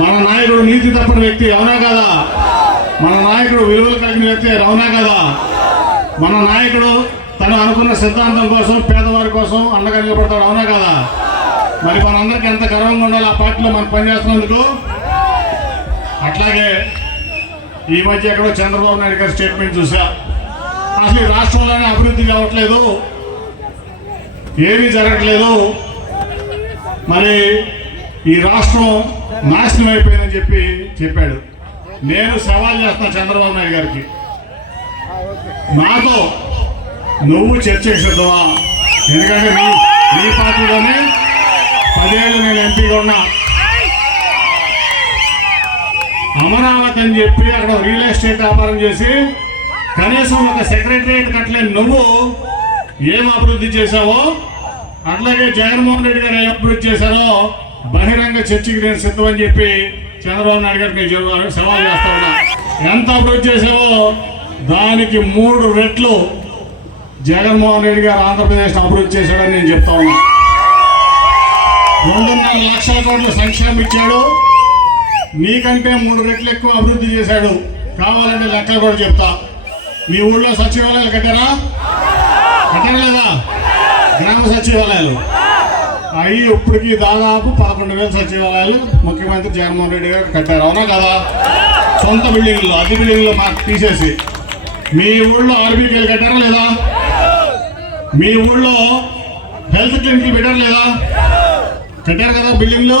మన నాయకుడు నీతి తప్పని వ్యక్తి అవునా కదా? మన నాయకుడు విలువలు కలిగిన వ్యక్తి అవునా కదా? మన నాయకుడు తను అనుకున్న సిద్ధాంతం కోసం పేదవారి కోసం అండగా నిలబడతాడు అవునా కదా? మరి మనందరికీ ఎంత గర్వంగా ఉండాలి ఆ పార్టీలో మనం పనిచేస్తున్నందుకు? అట్లాగే ఈ మధ్య ఎక్కడో చంద్రబాబు నాయుడు గారి స్టేట్మెంట్ చూసా. అసలు ఈ రాష్ట్రంలోనే అభివృద్ధి కావట్లేదు. ఏమీ జరగట్లేదు. మరి ఈ రాష్ట్రం నాశనం అయిపోయిందని చెప్పి చెప్పాడు. నేను సవాల్ చేస్తున్నా చంద్రబాబు నాయుడు గారికి. నాతో నువ్వు చర్చ చేసేద్దావా ఎందుకంటే నీ నీ పార్టీలోనే పదేళ్ళు నేను ఎంపీగా ఉన్నా. అమరావతి అని చెప్పి అక్కడ రియల్ ఎస్టేట్ వ్యాపారం చేసి కనీసం ఒక సెక్రటరియట్ కట్టలేని నువ్వు ఏం అభివృద్ధి చేశావో అట్లాగే జగన్మోహన్ రెడ్డి గారు ఏం అభివృద్ధి చేశారో బహిరంగ చర్చకి నేను సిద్ధమని చెప్పి చంద్రబాబు నాయుడు గారికి నేను సవాల్ చేస్తా ఉన్నా. ఎంత అభివృద్ధి చేశావో దానికి మూడు రెట్లు జగన్మోహన్ రెడ్డి గారు ఆంధ్రప్రదేశ్ అభివృద్ధి చేశాడని నేను చెప్తా ఉన్నా. రెండున్నర లక్షల కోట్ల సంక్షేమం ఇచ్చాడు. నీకంటే మూడు రెట్లు ఎక్కువ అభివృద్ధి చేశాడు. కావాలంటే లెక్కలు కూడా చెప్తా. మీ ఊళ్ళో సచివాలయాలు కట్టారా? కట్టారా లేదా గ్రామ సచివాలయాలు. అవి ఇప్పటికి దాదాపు పదకొండు వేల సచివాలయాలు ముఖ్యమంత్రి జగన్మోహన్ రెడ్డి గారు కట్టారు. అవునా కదా? సొంత బిల్డింగ్లు అతి బిల్డింగ్లు మాకు తీసేసి. మీ ఊళ్ళో ఆర్బీకేలు కట్టారా లేదా? మీ ఊళ్ళో హెల్త్ క్లినిక్లు పెట్టారు లేదా? కట్టారు కదా బిల్డింగ్లు?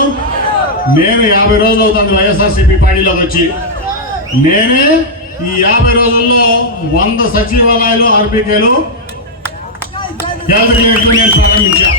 నేను యాభై రోజులు అవుతుంది వైఎస్ఆర్సీపీ పార్టీలోకి వచ్చి. నేనే ఈ యాభై రోజుల్లో వంద సచివాలయాలు ఆర్బీకేలు హెల్త్ క్లినిక్లు నేను ప్రారంభించాను